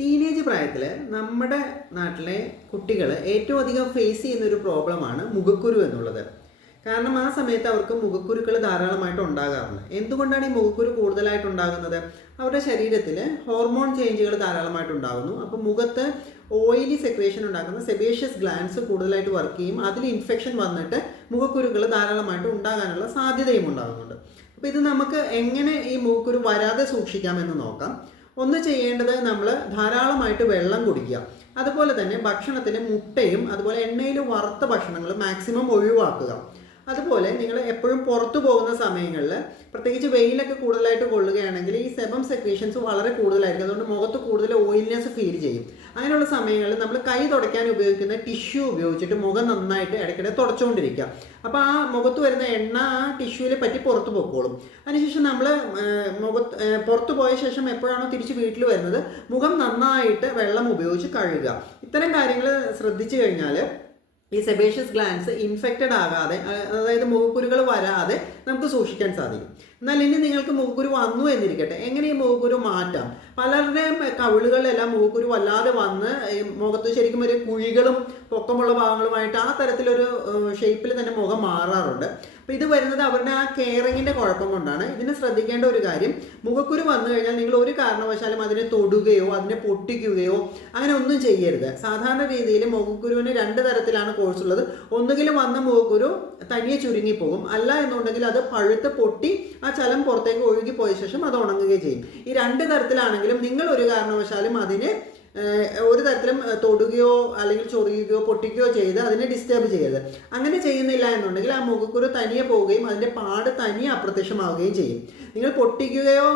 Teenage പ്രായത്തിൽ നമ്മുടെ നാട്ടിലെ കുട്ടികൾ ഏറ്റവും അധികം ഫേസ് ചെയ്യുന്ന ഒരു പ്രോബ്ലമാണ് മുഖക്കുരു എന്നുള്ളത്. കാരണം ആ സമയത്ത് അവർക്ക് മുഖക്കുരുക്കൾ ധാരാളമായിട്ട് ഉണ്ടാകാറുണ്ട്. എന്തുകൊണ്ടാണ് ഈ മുഖക്കുരു കൂടുതലായിട്ട് ഉണ്ടാകുന്നത്? അവരുടെ ശരീരത്തിൽ ഹോർമോൺ ചേഞ്ചുകൾ ധാരാളമായിട്ട് ഉണ്ടാകുന്നു. അപ്പോൾ മുഖത്ത് ഓയിലി സെക്രേഷൻ ഉണ്ടാക്കുന്ന സെബേഷ്യസ് ഗ്ലാൻസ് കൂടുതലായിട്ട് വർക്ക് ചെയ്യും. അതിൽ ഇൻഫെക്ഷൻ വന്നിട്ട് മുഖക്കുരുക്കൾ ധാരാളമായിട്ട് ഉണ്ടാകാനുള്ള സാധ്യതയും ഉണ്ടാകുന്നുണ്ട്. അപ്പോൾ ഇത് നമുക്ക് എങ്ങനെ ഈ മുഖക്കുരു വരാതെ സൂക്ഷിക്കാമെന്ന് നോക്കാം. ഒന്ന് ചെയ്യേണ്ടത് നമ്മൾ ധാരാളമായിട്ട് വെള്ളം കുടിക്കുക. അതുപോലെ തന്നെ ഭക്ഷണത്തിൽ മുട്ടയും അതുപോലെ എണ്ണയിൽ വറുത്ത ഭക്ഷണങ്ങൾ മാക്സിമം ഒഴിവാക്കുക. അതുപോലെ നിങ്ങൾ എപ്പോഴും പുറത്തു പോകുന്ന സമയങ്ങളിൽ പ്രത്യേകിച്ച് വെയിലൊക്കെ കൂടുതലായിട്ട് കൊള്ളുകയാണെങ്കിൽ ഈ സെബം സെക്രീഷൻസ് വളരെ കൂടുതലായിരിക്കും. അതുകൊണ്ട് മുഖത്ത് കൂടുതൽ ഓയിൽനെസ് ഫീൽ ചെയ്യും. അങ്ങനെയുള്ള സമയങ്ങളിൽ നമ്മൾ കൈ തുടയ്ക്കാൻ ഉപയോഗിക്കുന്ന ടിഷ്യൂ ഉപയോഗിച്ചിട്ട് മുഖം നന്നായിട്ട് ഇടയ്ക്കിടെ തുടച്ചുകൊണ്ടിരിക്കുക. അപ്പോൾ ആ മുഖത്ത് വരുന്ന എണ്ണ ആ ടിഷ്യൂവിൽ പറ്റി പുറത്ത് പൊക്കോളും. അതിനുശേഷം നമ്മൾ മുഖത്ത് പുറത്ത് പോയ ശേഷം എപ്പോഴാണോ തിരിച്ച് വീട്ടിൽ വരുന്നത് മുഖം നന്നായിട്ട് വെള്ളം ഉപയോഗിച്ച് കഴുകുക. ഇത്തരം കാര്യങ്ങൾ ശ്രദ്ധിച്ചു കഴിഞ്ഞാൽ ഈ സെബേഷ്യസ് ഗ്ലാൻസ് ഇൻഫെക്റ്റഡ് ആകാതെ അതായത് മുഖക്കുരുകൾ വരാതെ നമുക്ക് സൂക്ഷിക്കാൻ സാധിക്കും. എന്നാൽ ഇനി നിങ്ങൾക്ക് മുഖക്കുരു വന്നു എന്നിരിക്കട്ടെ. എങ്ങനെ ഈ മുഖക്കുരു മാറ്റാം? പലരുടെയും കവിളുകളിലെല്ലാം മുഖക്കുരു വല്ലാതെ വന്ന് ഈ മുഖത്ത് ശരിക്കും ഒരു കുഴികളും പൊക്കമുള്ള ഭാഗങ്ങളുമായിട്ട് ആ തരത്തിലൊരു ഷേപ്പിൽ തന്നെ മുഖം മാറാറുണ്ട്. അപ്പോൾ ഇത് വരുന്നത് അവരുടെ ആ കെയറിങ്ങിന്റെ കുഴപ്പം കൊണ്ടാണ്. ഇതിന് ശ്രദ്ധിക്കേണ്ട ഒരു കാര്യം മുഖക്കുരു വന്നു കഴിഞ്ഞാൽ നിങ്ങൾ ഒരു കാരണവശാലും അതിനെ തൊടുകയോ അതിനെ പൊട്ടിക്കുകയോ അങ്ങനെ ഒന്നും ചെയ്യരുത്. സാധാരണ രീതിയിൽ മുഖക്കുരുവിന് രണ്ട് തരത്തിലാണ് കോഴ്സ് ഉള്ളത്. ഒന്നുകിൽ വന്ന മുഖക്കുരു തനിയെ ചുരുങ്ങിപ്പോകും. അല്ല എന്നുണ്ടെങ്കിൽ അത് പഴുത്ത് പൊട്ടി ആ ചലം പുറത്തേക്ക് ഒഴുകി പോയ ശേഷം അത് ഉണങ്ങുകയും ചെയ്യും. ഈ രണ്ട് തരത്തിലാണെങ്കിലും നിങ്ങൾ ഒരു കാരണവശാലും അതിനെ ഒരു തരത്തിലും തൊടുകയോ അല്ലെങ്കിൽ ചൊറിയുകയോ പൊട്ടിക്കുകയോ ചെയ്ത് അതിനെ ഡിസ്റ്റർബ് ചെയ്യരുത്. അങ്ങനെ ചെയ്യുന്നില്ല എന്നുണ്ടെങ്കിൽ ആ മുഖക്കുരു തനിയെ പോവുകയും അതിന്റെ പാട് തനിയെ അപ്രത്യക്ഷമാവുകയും ചെയ്യും. നിങ്ങൾ പൊട്ടിക്കുകയോ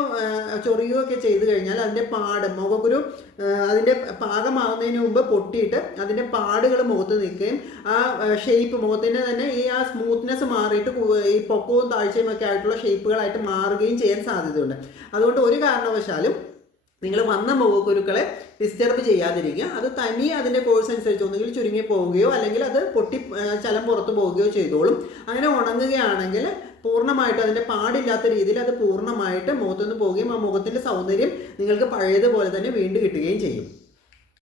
ചൊറിയുകയോ ഒക്കെ ചെയ്തു കഴിഞ്ഞാൽ അതിന്റെ പാട് മുഖക്കുരു അതിന്റെ പാകമാവുന്നതിന് മുമ്പ് പൊട്ടിയിട്ട് അതിന്റെ പാടുകൾ മുഖത്ത് നിൽക്കുകയും ആ ഷേപ്പ് മുഖത്തിന്റെ തന്നെ ഈ ആ സ്മൂത്ത്നെസ് മാറിയിട്ട് ഈ പൊക്കവും താഴ്ചയും ഒക്കെ ആയിട്ടുള്ള ഷേപ്പുകളായിട്ട് മാറുകയും ചെയ്യാൻ സാധ്യതയുണ്ട്. അതുകൊണ്ട് ഒരു കാരണവശാലും നിങ്ങൾ വന്ന മുഖക്കുരുക്കളെ ഡിസ്റ്റർബ് ചെയ്യാതിരിക്കുക. അത് തനിയെ അതിന്റെ കോഴ്സ് അനുസരിച്ച് ഒന്നുകിൽ ചുരുങ്ങി പോവുകയോ അല്ലെങ്കിൽ അത് പൊട്ടി ചലം പുറത്തു പോവുകയോ ചെയ്തോളും. അങ്ങനെ ഉണങ്ങുകയാണെങ്കിൽ പൂർണമായിട്ട് അതിന്റെ പാടില്ലാത്ത രീതിയിൽ അത് പൂർണമായിട്ട് മുഖത്തുനിന്ന് പോവുകയും ആ മുഖത്തിന്റെ സൗന്ദര്യം നിങ്ങൾക്ക് പഴയതുപോലെ തന്നെ വീണ്ടും കിട്ടുകയും ചെയ്യും.